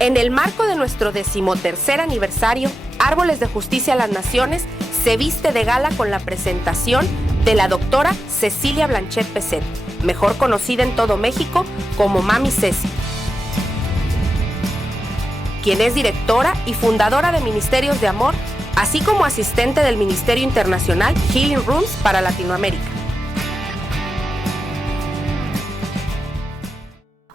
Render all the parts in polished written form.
En el marco de nuestro 13º aniversario, Árboles de Justicia a las Naciones se viste de gala con la presentación de la doctora Cecilia Blanchet Peset, mejor conocida en todo México como Mami Ceci, quien es directora y fundadora de Ministerios de Amor, así como asistente del Ministerio Internacional Healing Rooms para Latinoamérica.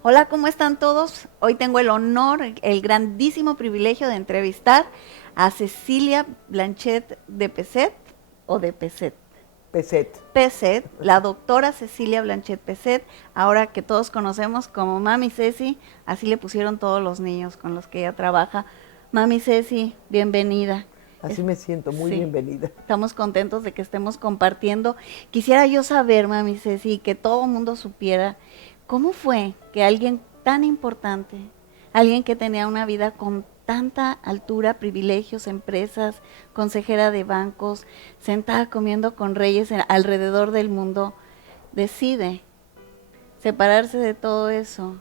Hola, ¿cómo están todos? Hoy tengo el honor, el grandísimo privilegio de entrevistar a Cecilia Blanchet de Peset, o de Peset. Peset, la doctora Cecilia Blanchet Peset, ahora que todos conocemos como Mami Ceci, así le pusieron todos los niños con los que ella trabaja. Mami Ceci, bienvenida. Así me siento, muy bienvenida. Estamos contentos de que estemos compartiendo. Quisiera yo saber, Mami Ceci, que todo el mundo supiera, ¿cómo fue que alguien tan importante, alguien que tenía una vida con tanta altura, privilegios, empresas, consejera de bancos, sentada comiendo con reyes alrededor del mundo, decide separarse de todo eso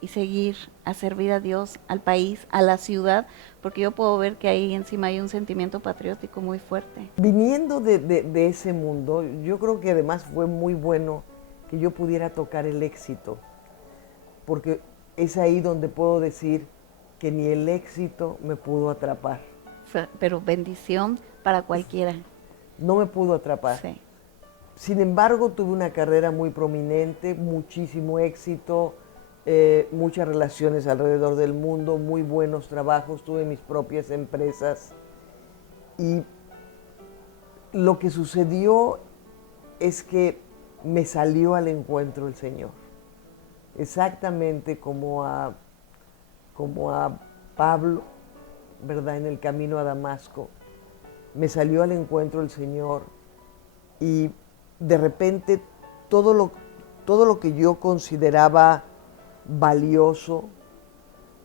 y seguir a servir a Dios, al país, a la ciudad? Porque yo puedo ver que ahí encima hay un sentimiento patriótico muy fuerte. Viniendo de ese mundo, yo creo que además fue muy bueno que yo pudiera tocar el éxito, porque es ahí donde puedo decir que ni el éxito me pudo atrapar. Pero bendición para cualquiera. No me pudo atrapar. Sí. Sin embargo, tuve una carrera muy prominente, muchísimo éxito, muchas relaciones alrededor del mundo, muy buenos trabajos, tuve mis propias empresas. Y lo que sucedió es que me salió al encuentro el Señor. Exactamente como a Pablo, ¿verdad? En el camino a Damasco. Me salió al encuentro el Señor y de repente todo lo que yo consideraba valioso,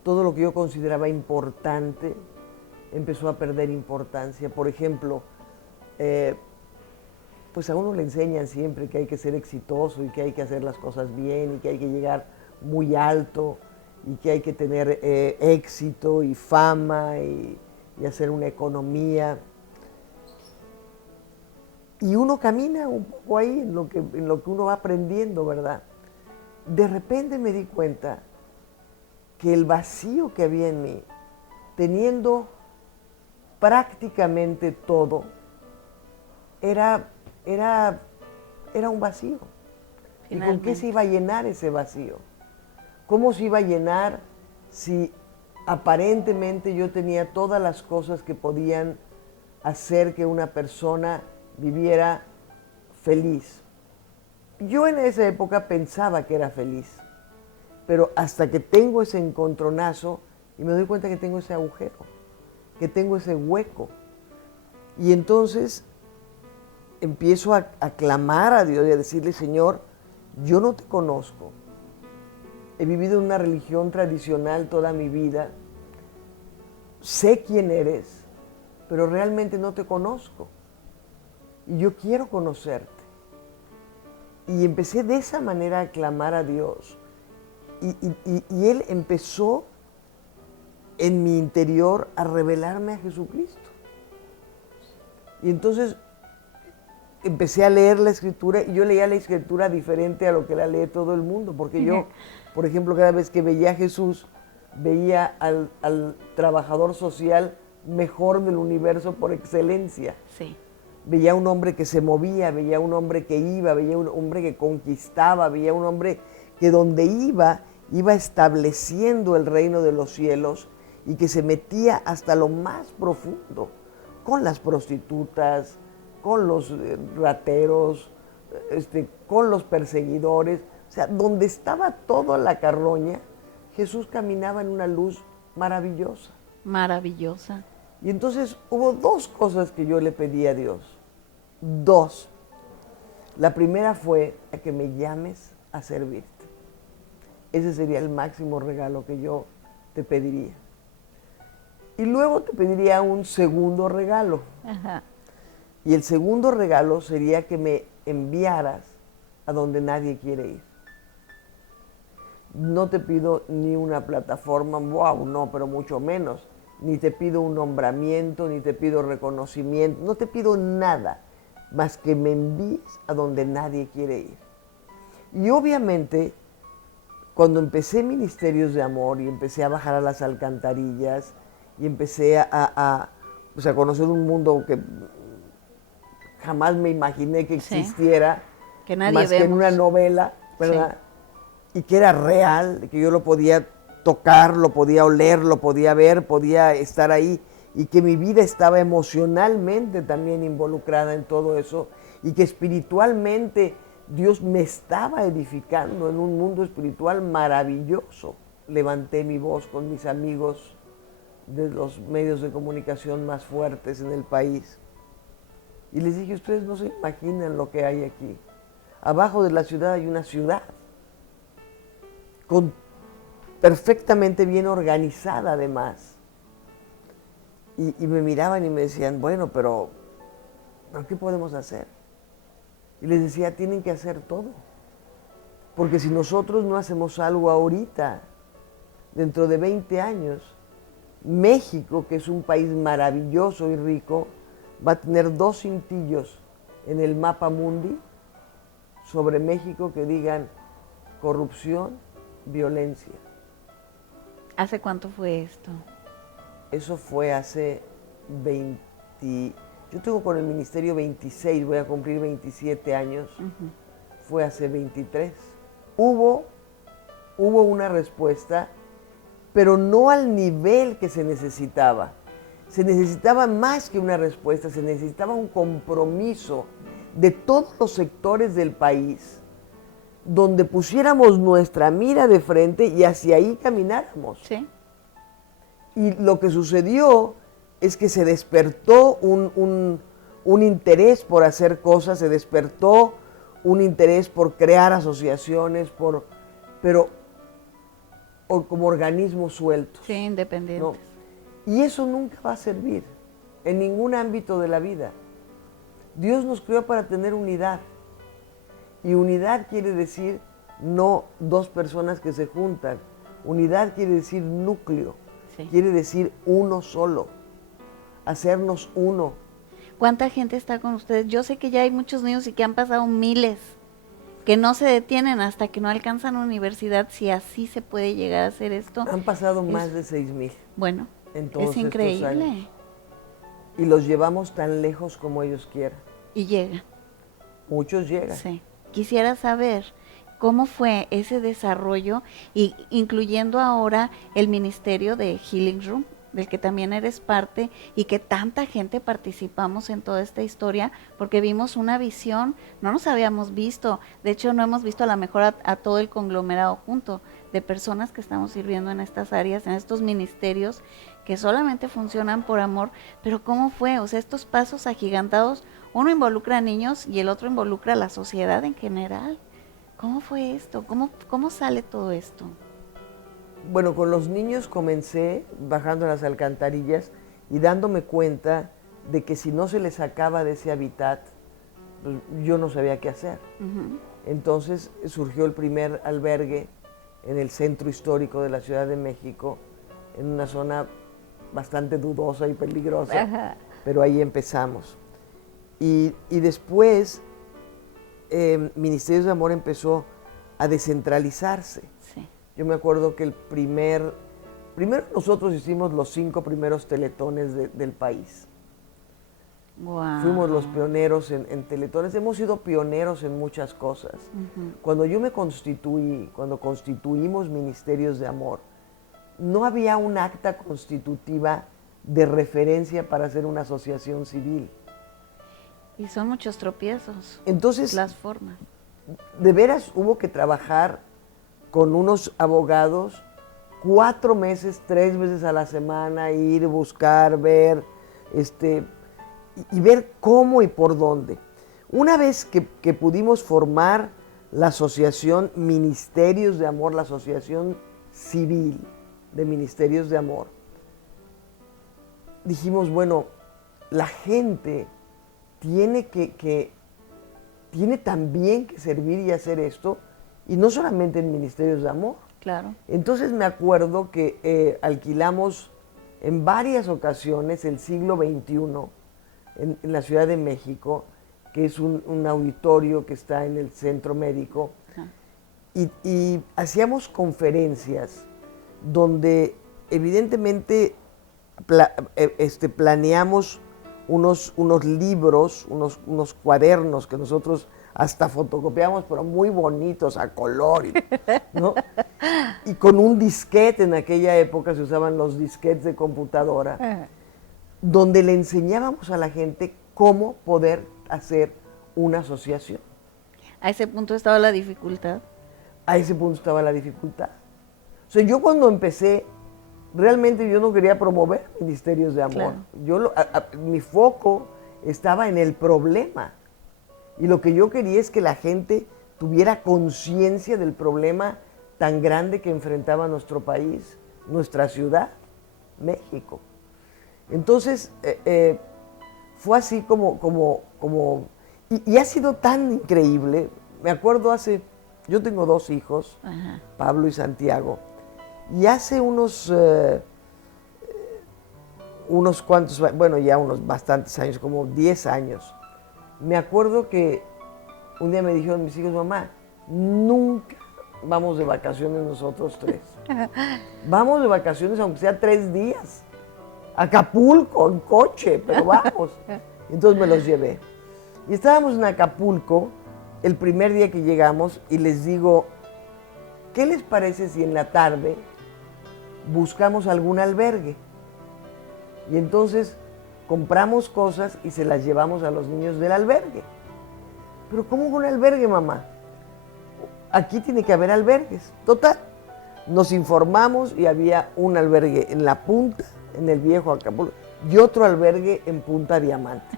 todo lo que yo consideraba importante, empezó a perder importancia. Por ejemplo, pues a uno le enseñan siempre que hay que ser exitoso y que hay que hacer las cosas bien y que hay que llegar muy alto y que hay que tener éxito y fama y hacer una economía. Y uno camina un poco ahí en lo que uno va aprendiendo, ¿verdad? De repente me di cuenta que el vacío que había en mí, teniendo prácticamente todo, era un vacío. ¿Y con qué se iba a llenar ese vacío? ¿Cómo se iba a llenar si aparentemente yo tenía todas las cosas que podían hacer que una persona viviera feliz? Yo en esa época pensaba que era feliz, pero hasta que tengo ese encontronazo y me doy cuenta que tengo ese agujero, que tengo ese hueco. Y entonces empiezo a clamar a Dios y a decirle: Señor, yo no te conozco. He vivido en una religión tradicional toda mi vida. Sé quién eres, pero realmente no te conozco. Y yo quiero conocerte. Y empecé de esa manera a clamar a Dios. Y Él empezó en mi interior a revelarme a Jesucristo. Y entonces empecé a leer la Escritura y yo leía la Escritura diferente a lo que la lee todo el mundo, porque yo, por ejemplo, cada vez que veía a Jesús, veía al trabajador social mejor del universo por excelencia. Sí. Veía un hombre que se movía, veía un hombre que iba, veía un hombre que conquistaba, veía un hombre que donde iba estableciendo el reino de los cielos y que se metía hasta lo más profundo, con las prostitutas, con los rateros, con los perseguidores. O sea, donde estaba toda la carroña, Jesús caminaba en una luz maravillosa. Maravillosa. Y entonces hubo dos cosas que yo le pedí a Dios. Dos. La primera fue que me llames a servirte. Ese sería el máximo regalo que yo te pediría. Y luego te pediría un segundo regalo. Ajá. Y el segundo regalo sería que me enviaras a donde nadie quiere ir. no te pido ni una plataforma, wow, no, pero mucho menos. Ni te pido un nombramiento, ni te pido reconocimiento, no te pido nada más que me envíes a donde nadie quiere ir. Y obviamente, cuando empecé Ministerios de Amor y empecé a bajar a las alcantarillas y empecé a conocer un mundo que jamás me imaginé que existiera, que nadie más vemos. que en una novela, ¿verdad? Sí. Y que era real, que yo lo podía tocar, lo podía oler, lo podía ver, podía estar ahí, y que mi vida estaba emocionalmente también involucrada en todo eso, y que espiritualmente Dios me estaba edificando en un mundo espiritual maravilloso. Levanté mi voz con mis amigos de los medios de comunicación más fuertes en el país. Y les dije, ustedes no se imaginan lo que hay aquí. Abajo de la ciudad hay una ciudad perfectamente bien organizada además. Y me miraban y me decían, bueno, pero ¿qué podemos hacer? Y les decía, tienen que hacer todo. Porque si nosotros no hacemos algo ahorita, dentro de 20 años, México, que es un país maravilloso y rico, va a tener 2 cintillos en el mapa mundi sobre México que digan corrupción, violencia. ¿Hace cuánto fue esto? Eso fue hace 20... Yo tengo con el ministerio 26, voy a cumplir 27 años. Fue hace 23. Hubo una respuesta, pero no al nivel que se necesitaba. Se necesitaba más que una respuesta, se necesitaba un compromiso de todos los sectores del país, donde pusiéramos nuestra mira de frente y hacia ahí camináramos. Sí. Y lo que sucedió es que se despertó un interés por hacer cosas, se despertó un interés por crear asociaciones, pero como organismos sueltos. Sí, independientes. ¿No? Y eso nunca va a servir en ningún ámbito de la vida. Dios nos creó para tener unidad. Y unidad quiere decir no 2 personas que se juntan. Unidad quiere decir núcleo. Sí. Quiere decir uno solo. Hacernos uno. ¿Cuánta gente está con ustedes? Yo sé que ya hay muchos niños y que han pasado miles, que no se detienen hasta que no alcanzan universidad, si así se puede llegar a hacer esto. Han pasado más de 6,000. Bueno, es increíble. Y los llevamos tan lejos como ellos quieran. Y llegan. Muchos llegan. Sí. Quisiera saber cómo fue ese desarrollo, y incluyendo ahora el ministerio de Healing Room, del que también eres parte, y que tanta gente participamos en toda esta historia, porque vimos una visión, no nos habíamos visto, de hecho no hemos visto a lo mejor a todo el conglomerado junto, de personas que estamos sirviendo en estas áreas, en estos ministerios, que solamente funcionan por amor. Pero ¿cómo fue? O sea, estos pasos agigantados, uno involucra a niños y el otro involucra a la sociedad en general. ¿Cómo fue esto? ¿Cómo sale todo esto? Bueno, con los niños comencé bajando las alcantarillas y dándome cuenta de que si no se les sacaba de ese hábitat, pues yo no sabía qué hacer. Entonces surgió el primer albergue en el centro histórico de la Ciudad de México, en una zona bastante dudosa y peligrosa, pero ahí empezamos. Y después Ministerios de Amor empezó a descentralizarse. Sí. Yo me acuerdo que primero nosotros hicimos los 5 primeros teletones del país. Wow. Fuimos los pioneros en teletones, hemos sido pioneros en muchas cosas. Cuando yo me constituí, cuando constituimos Ministerios de Amor, no había un acta constitutiva de referencia para hacer una asociación civil. Y son muchos tropiezos. Entonces, las formas. De veras hubo que trabajar con unos abogados 4 meses, 3 veces a la semana, ir, buscar, ver, y ver cómo y por dónde. Una vez que pudimos formar la asociación Ministerios de Amor, la asociación civil de Ministerios de Amor, dijimos, bueno, la gente tiene tiene también que servir y hacer esto, y no solamente en Ministerios de Amor. Claro. Entonces me acuerdo que alquilamos en varias ocasiones el siglo XXI en la Ciudad de México, que es un auditorio que está en el centro médico, y hacíamos conferencias donde evidentemente planeamos unos libros, unos cuadernos que nosotros hasta fotocopiamos, pero muy bonitos, a color, ¿no? Y con un disquete, en aquella época se usaban los disquetes de computadora, donde le enseñábamos a la gente cómo poder hacer una asociación. ¿A ese punto estaba la dificultad? A ese punto estaba la dificultad. O sea, yo cuando empecé, realmente yo no quería promover ministerios de amor. Claro. Mi foco estaba en el problema. Y lo que yo quería es que la gente tuviera conciencia del problema tan grande que enfrentaba nuestro país, nuestra ciudad, México. Entonces, fue así y ha sido tan increíble. Me acuerdo yo tengo 2 hijos, ajá, Pablo y Santiago, y hace unos cuantos, bueno, ya unos bastantes años, como 10 años, me acuerdo que un día me dijeron mis hijos, mamá, nunca vamos de vacaciones nosotros 3. Vamos de vacaciones aunque sea 3 días. Acapulco, en coche, pero vamos. Entonces me los llevé. Y estábamos en Acapulco el primer día que llegamos y les digo, ¿qué les parece si en la tarde buscamos algún albergue? Y entonces compramos cosas y se las llevamos a los niños del albergue. ¿Pero cómo un albergue, mamá? Aquí tiene que haber albergues. Total, nos informamos y había un albergue en La Punta, en el viejo Acapulco, y otro albergue en Punta Diamante.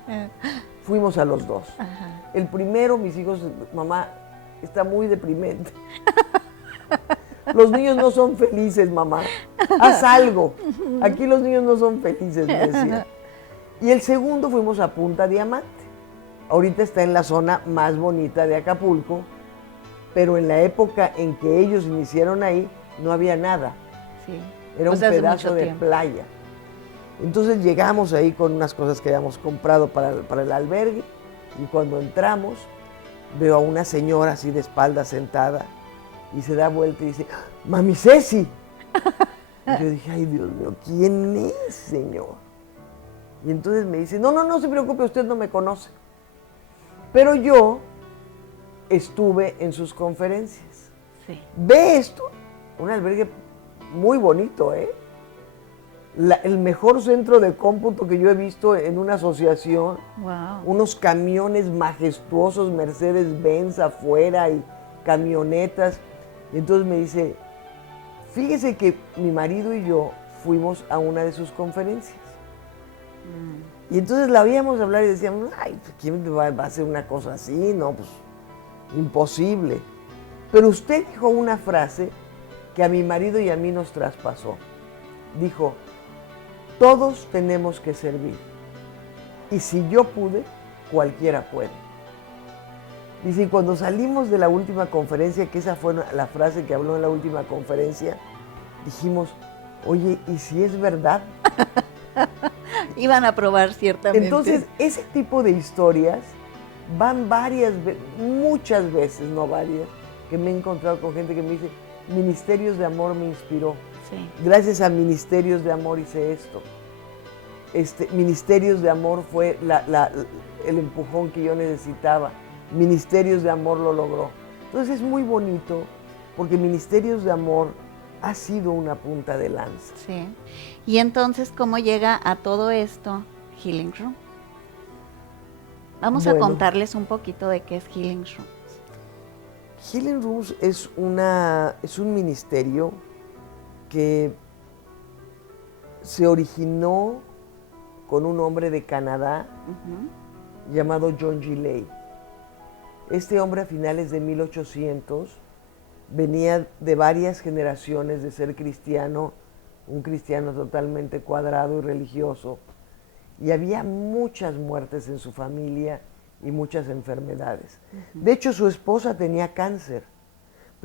Fuimos a los 2. Ajá. El primero, mis hijos, mamá, está muy deprimente. Los niños no son felices, mamá. Haz algo. Aquí los niños no son felices, me decía. Y el segundo fuimos a Punta Diamante. Ahorita está en la zona más bonita de Acapulco, pero en la época en que ellos iniciaron ahí, no había nada. Sí. Era un pedazo de playa. Entonces llegamos ahí con unas cosas que habíamos comprado para el albergue, y cuando entramos, veo a una señora así de espalda sentada, y se da vuelta y dice, ¡Mami Ceci! Y yo dije, ay, Dios mío, ¿quién es, señor? Y entonces me dice, no se preocupe, usted no me conoce. Pero yo estuve en sus conferencias. Sí. Ve esto, un albergue muy bonito, ¿eh? El mejor centro de cómputo que yo he visto en una asociación. Wow. Unos camiones majestuosos, Mercedes-Benz afuera y camionetas. Y entonces me dice, fíjese que mi marido y yo fuimos a una de sus conferencias. Y entonces la oíamos hablar y decíamos, ay, ¿quién va a hacer una cosa así? No, pues, imposible. Pero usted dijo una frase que a mi marido y a mí nos traspasó. Dijo, todos tenemos que servir. Y si yo pude, cualquiera puede. Dice, y cuando salimos de la última conferencia, que esa fue la frase que habló en la última conferencia, dijimos, oye, ¿y si es verdad? Iban a probar ciertamente. Entonces, ese tipo de historias van muchas veces, no varias, que me he encontrado con gente que me dice, Ministerios de Amor me inspiró. Sí. Gracias a Ministerios de Amor hice esto. Ministerios de Amor fue el empujón que yo necesitaba. Ministerios de Amor lo logró. Entonces es muy bonito porque Ministerios de Amor ha sido una punta de lanza. Sí. Y entonces, ¿cómo llega a todo esto Healing Room? Vamos a contarles un poquito de qué es Healing Rooms. Healing Rooms es un ministerio que se originó con un hombre de Canadá llamado John G. Lay. Este hombre a finales de 1800 venía de varias generaciones de ser cristiano, un cristiano totalmente cuadrado y religioso, y había muchas muertes en su familia y muchas enfermedades. De hecho, su esposa tenía cáncer,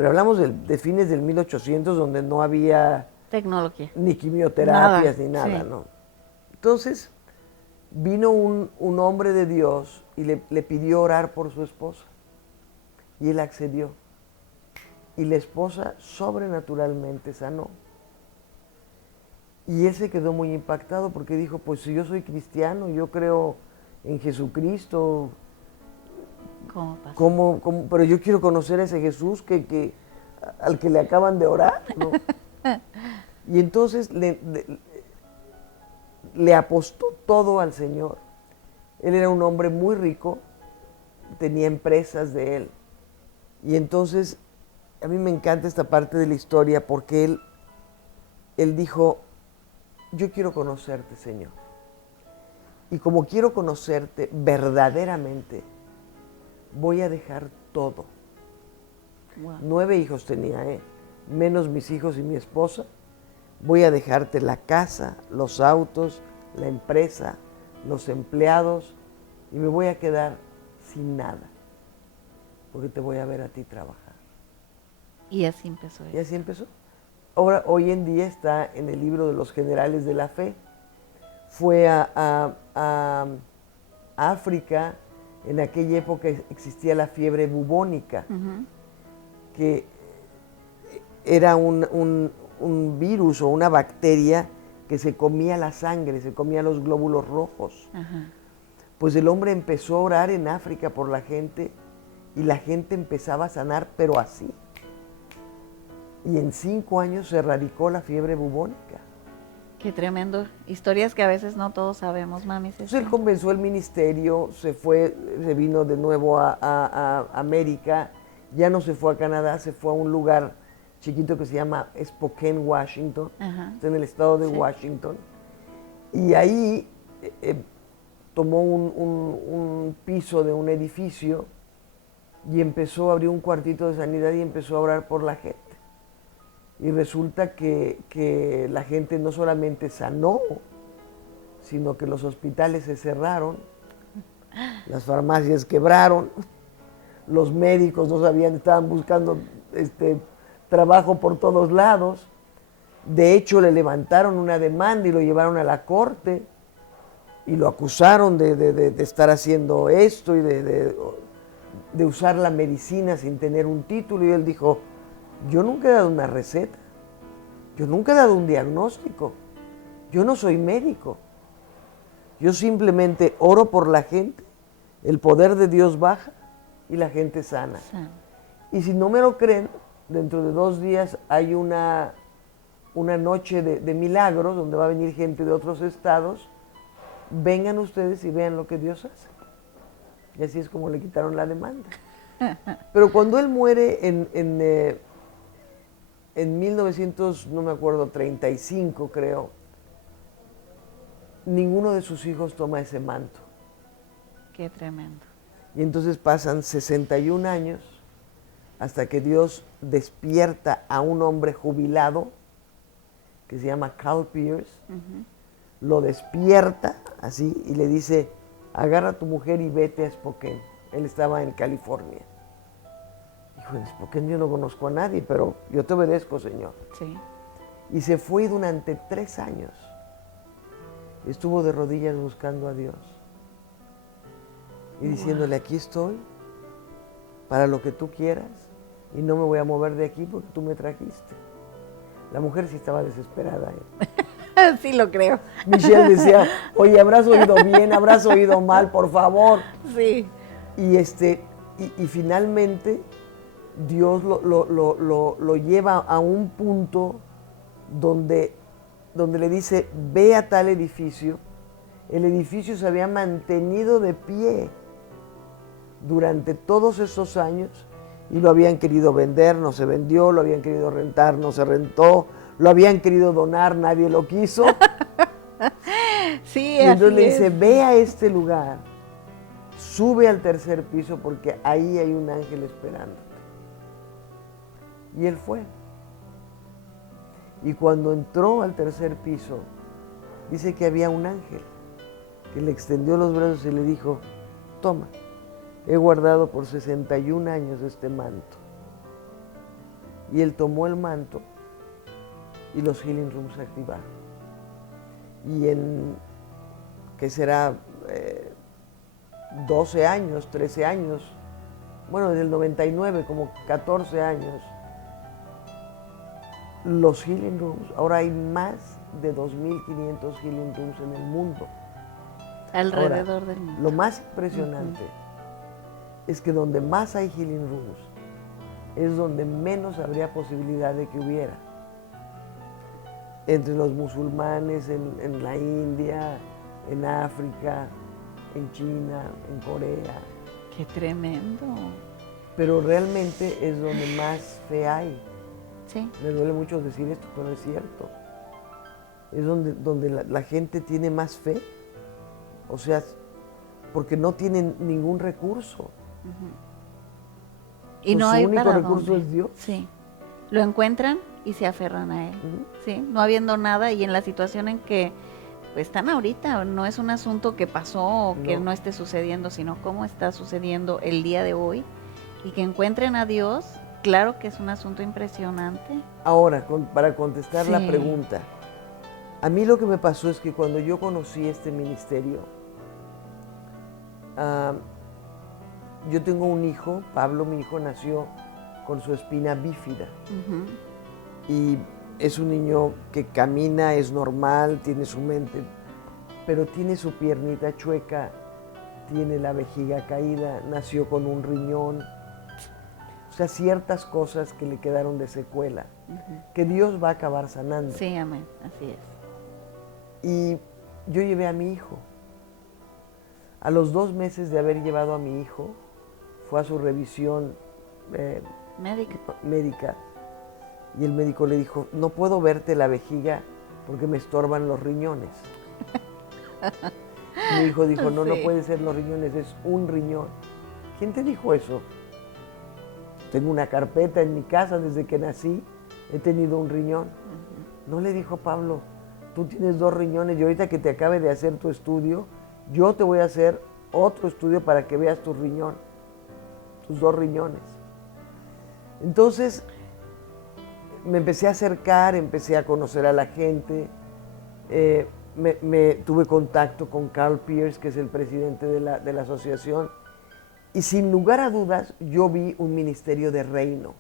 Pero hablamos de fines del 1800, donde no había Tecnología. ni quimioterapias Nada, ni nada, sí. ¿no? Entonces, vino un hombre de Dios y le pidió orar por su esposa. Y él accedió. Y la esposa sobrenaturalmente sanó. Y él se quedó muy impactado porque dijo, pues si yo soy cristiano, yo creo en Jesucristo, ¿Cómo pasa? pero yo quiero conocer a ese Jesús al que le acaban de orar, ¿no? Y entonces le apostó todo al Señor. Él era un hombre muy rico, tenía empresas de él. Y entonces, a mí me encanta esta parte de la historia porque él dijo, yo quiero conocerte, Señor. Y como quiero conocerte verdaderamente, voy a dejar todo. Wow. 9 hijos tenía, menos mis hijos y mi esposa. Voy a dejarte la casa, los autos, la empresa, los empleados y me voy a quedar sin nada, porque te voy a ver a ti trabajar. Y así empezó. Y así empezó. Ahora, hoy en día está en el libro de los generales de la fe. Fue a África, en aquella época existía la fiebre bubónica, que era un virus o una bacteria que se comía la sangre, se comía los glóbulos rojos. Ajá. Pues el hombre empezó a orar en África por la gente y la gente empezaba a sanar, pero así. Y en 5 años se erradicó la fiebre bubónica. Qué tremendo. Historias que a veces no todos sabemos, mami. Entonces él comenzó el ministerio, se vino de nuevo a América, ya no se fue a Canadá, se fue a un lugar chiquito que se llama Spokane, Washington, Ajá. está en el estado de Washington, y ahí tomó un piso de un edificio y empezó a abrir un cuartito de sanidad y empezó a orar por la gente. Y resulta que la gente no solamente sanó, sino que los hospitales se cerraron, las farmacias quebraron, los médicos no sabían, estaban buscando trabajo por todos lados. De hecho, le levantaron una demanda y lo llevaron a la corte y lo acusaron de estar haciendo esto y de usar la medicina sin tener un título. Y él dijo, yo nunca he dado una receta, yo nunca he dado un diagnóstico, yo no soy médico, yo simplemente oro por la gente, el poder de Dios baja y la gente sana. Y si no me lo creen, dentro de 2 días hay una noche de milagros donde va a venir gente de otros estados. Vengan ustedes y vean lo que Dios hace. Y así es como le quitaron la demanda. Pero cuando él muere en 1900, no me acuerdo, 35 creo, ninguno de sus hijos toma ese manto. Qué tremendo. Y entonces pasan 61 años hasta que Dios despierta a un hombre jubilado que se llama Carl Pierce, lo despierta así y le dice, agarra a tu mujer y vete a Spokane. Él estaba en California. Dijo, en Spokane yo no conozco a nadie, pero yo te obedezco, Señor. Sí. Y se fue durante 3 años. Estuvo de rodillas buscando a Dios. Y diciéndole, aquí estoy, para lo que tú quieras, y no me voy a mover de aquí porque tú me trajiste. La mujer sí estaba desesperada. Sí lo creo. Michelle decía, oye, ¿habrás oído bien? ¿Habrás oído mal? Por favor. Sí. Y finalmente Dios lo lleva a un punto donde le dice, ve a tal edificio. El edificio se había mantenido de pie durante todos esos años y lo habían querido vender, no se vendió, lo habían querido rentar, no se rentó, lo habían querido donar, nadie lo quiso. Sí, y entonces le dice, es. ve a este lugar, sube al 3er piso porque ahí hay un ángel esperándote. Y él fue. Y cuando entró al 3er piso, dice que había un ángel que le extendió los brazos y le dijo, toma, he guardado por 61 años este manto. Y él tomó el manto y los healing rooms se activaron. Y en, ¿qué será? 12 años, 13 años, bueno, desde el 99, como 14 años, los healing rooms, ahora hay más de 2.500 healing rooms en el mundo. Alrededor Ahora, del mundo. Lo más impresionante es que donde más hay healing rooms es donde menos habría posibilidad de que hubiera. Entre los musulmanes, en la India, en África, en China, en Corea. ¡Qué tremendo! Pero realmente es donde más fe hay. Sí. Me duele mucho decir esto, pero es cierto. Es donde la gente tiene más fe. O sea, porque no tienen ningún recurso. Y Pues no su hay único para recurso dónde. es Dios. Sí. Lo encuentran y se aferran a él. Sí, no habiendo nada y en la situación en que pues, están ahorita, no es un asunto que pasó o que no esté sucediendo, sino cómo está sucediendo el día de hoy y que encuentren a Dios, claro que es un asunto impresionante. Ahora, para contestar la pregunta, a mí lo que me pasó es que cuando yo conocí este ministerio, yo tengo un hijo, Pablo, mi hijo, nació con su espina bífida. Y es un niño que camina, es normal, tiene su mente, pero tiene su piernita chueca, tiene la vejiga caída, nació con un riñón. O sea, ciertas cosas que le quedaron de secuela, que Dios va a acabar sanando. Sí, amén, así es. Y yo llevé a mi hijo. A los 2 meses de haber llevado a mi hijo, fue a su revisión médica. Y el médico le dijo, no puedo verte la vejiga porque me estorban los riñones. Mi hijo dijo, no puede ser los riñones, es un riñón. ¿Quién te dijo eso? Tengo una carpeta en mi casa desde que nací, he tenido un riñón. No le dijo Pablo, tú tienes 2 riñones y ahorita que te acabe de hacer tu estudio, yo te voy a hacer otro estudio para que veas tu riñón, tus 2 riñones. Entonces, me empecé a acercar, empecé a conocer a la gente, tuve contacto con Carl Pierce, que es el presidente de la asociación, y sin lugar a dudas yo vi un ministerio de reino.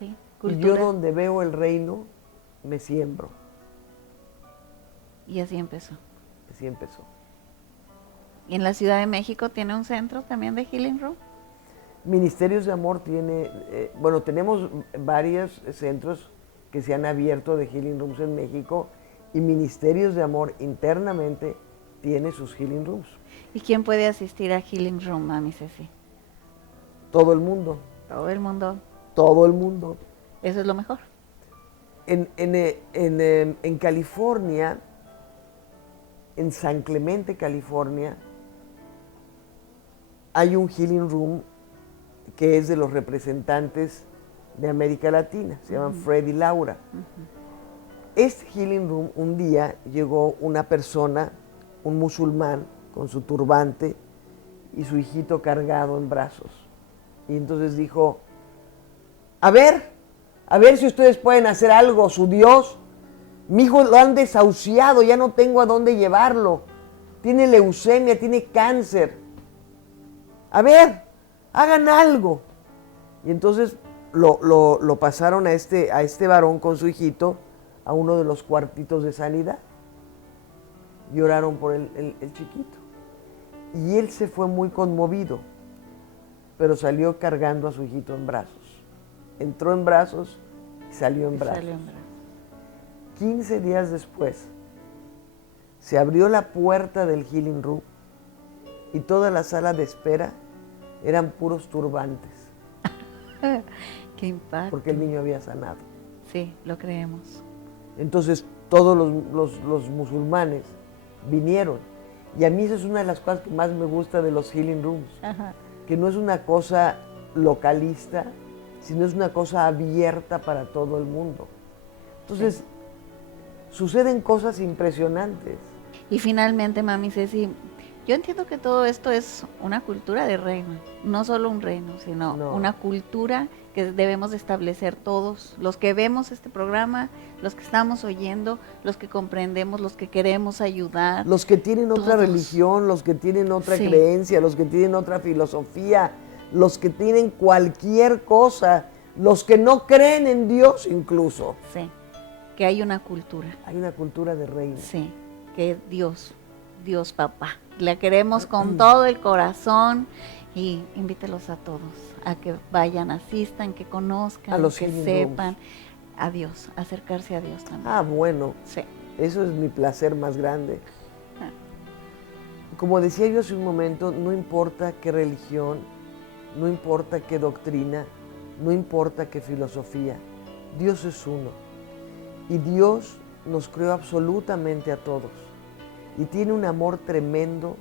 Sí, y yo donde veo el reino, me siembro. Y así empezó. Así empezó. ¿Y en la Ciudad de México tiene un centro también de Healing Room? Ministerios de Amor tiene, bueno, tenemos varios centros que se han abierto de Healing Rooms en México y Ministerios de Amor internamente tiene sus Healing Rooms. ¿Y quién puede asistir a Healing Room, mami Ceci? Todo el mundo. Todo el mundo. Todo el mundo. Eso es lo mejor. En California, en San Clemente, California, hay un Healing Room que es de los representantes de América Latina, se llaman Fred y Laura. Este Healing Room, un día llegó una persona, un musulmán, con su turbante y su hijito cargado en brazos. Y entonces dijo, a ver si ustedes pueden hacer algo, su Dios, mi hijo lo han desahuciado, ya no tengo a dónde llevarlo, tiene leucemia, tiene cáncer. A ver, hagan algo. Y entonces lo pasaron a este varón con su hijito a uno de los cuartitos de sanidad. Y oraron por el chiquito. Y él se fue muy conmovido, pero salió cargando a su hijito en brazos. Entró en brazos y salió en brazos. 15 días después, se abrió la puerta del Healing Room y toda la sala de espera eran puros turbantes. ¡Qué impacto! Porque el niño había sanado. Sí, lo creemos. Entonces todos los musulmanes vinieron. Y a mí esa es una de las cosas que más me gusta de los Healing Rooms. Que no es una cosa localista, sino es una cosa abierta para todo el mundo. Entonces, suceden cosas impresionantes. Y finalmente, mami Ceci, Yo entiendo que todo esto es una cultura de reino, no solo un reino, sino una cultura que debemos de establecer todos, los que vemos este programa, los que estamos oyendo, los que comprendemos, los que queremos ayudar. Los que tienen otra religión, los que tienen otra creencia, los que tienen otra filosofía, los que tienen cualquier cosa, los que no creen en Dios incluso. Sí, que hay una cultura. Hay una cultura de reino. Sí, que es Dios papá. La queremos con todo el corazón y invítelos a todos a que vayan, asistan, que conozcan, a los que sepan a Dios, acercarse a Dios también. Ah, bueno. Sí. Eso es mi placer más grande. Como decía yo hace un momento, no importa qué religión, no importa qué doctrina, no importa qué filosofía, Dios es uno. Y Dios nos creó absolutamente a todos. Y tiene un amor tremendo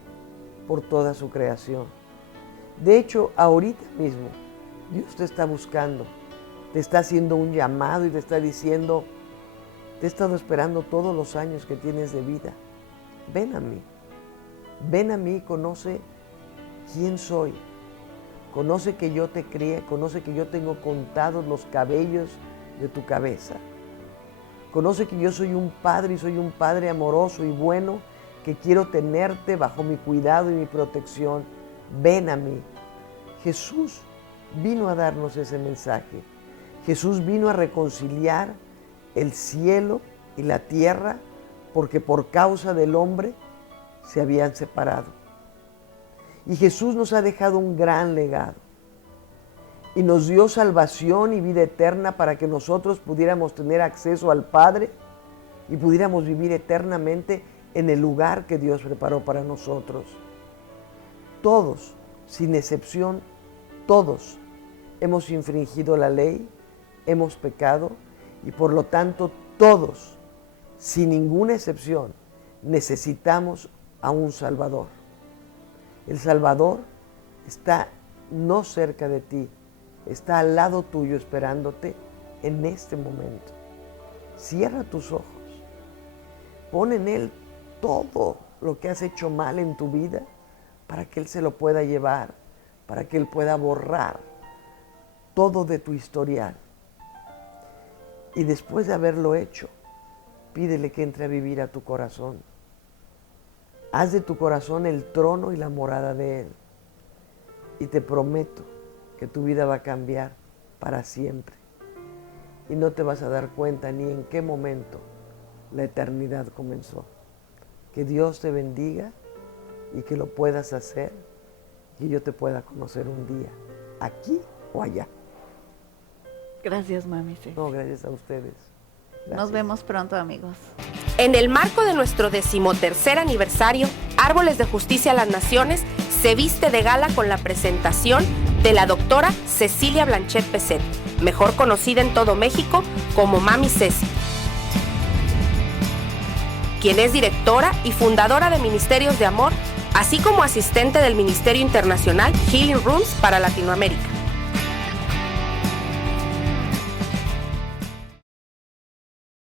por toda su creación. De hecho, ahorita mismo, Dios te está buscando, te está haciendo un llamado y te está diciendo, te he estado esperando todos los años que tienes de vida. Ven a mí, conoce quién soy, conoce que yo te crié, conoce que yo tengo contados los cabellos de tu cabeza. Conoce que yo soy un padre y soy un padre amoroso y bueno, que quiero tenerte bajo mi cuidado y mi protección. Ven a mí. Jesús vino a darnos ese mensaje. Jesús vino a reconciliar el cielo y la tierra porque por causa del hombre se habían separado. Y Jesús nos ha dejado un gran legado y nos dio salvación y vida eterna para que nosotros pudiéramos tener acceso al Padre y pudiéramos vivir eternamente en el lugar que Dios preparó para nosotros. Todos, sin excepción, todos hemos infringido la ley, hemos pecado y por lo tanto todos, sin ninguna excepción, necesitamos a un Salvador. El Salvador está no cerca de ti, está al lado tuyo esperándote en este momento. Cierra tus ojos, pon en Él todo lo que has hecho mal en tu vida para que Él se lo pueda llevar, para que Él pueda borrar todo de tu historial. Y después de haberlo hecho, pídele que entre a vivir a tu corazón. Haz de tu corazón el trono y la morada de Él. Y te prometo que tu vida va a cambiar para siempre. Y no te vas a dar cuenta ni en qué momento la eternidad comenzó. Que Dios te bendiga y que lo puedas hacer y yo te pueda conocer un día, aquí o allá. Gracias, mami. Sí. No, gracias a ustedes. Gracias. Nos vemos pronto, amigos. En el marco de nuestro 13º aniversario, Árboles de Justicia a las Naciones se viste de gala con la presentación de la doctora Cecilia Blanchet Peset, mejor conocida en todo México como Mami Ceci, quien es directora y fundadora de Ministerios de Amor, así como asistente del Ministerio Internacional Healing Rooms para Latinoamérica.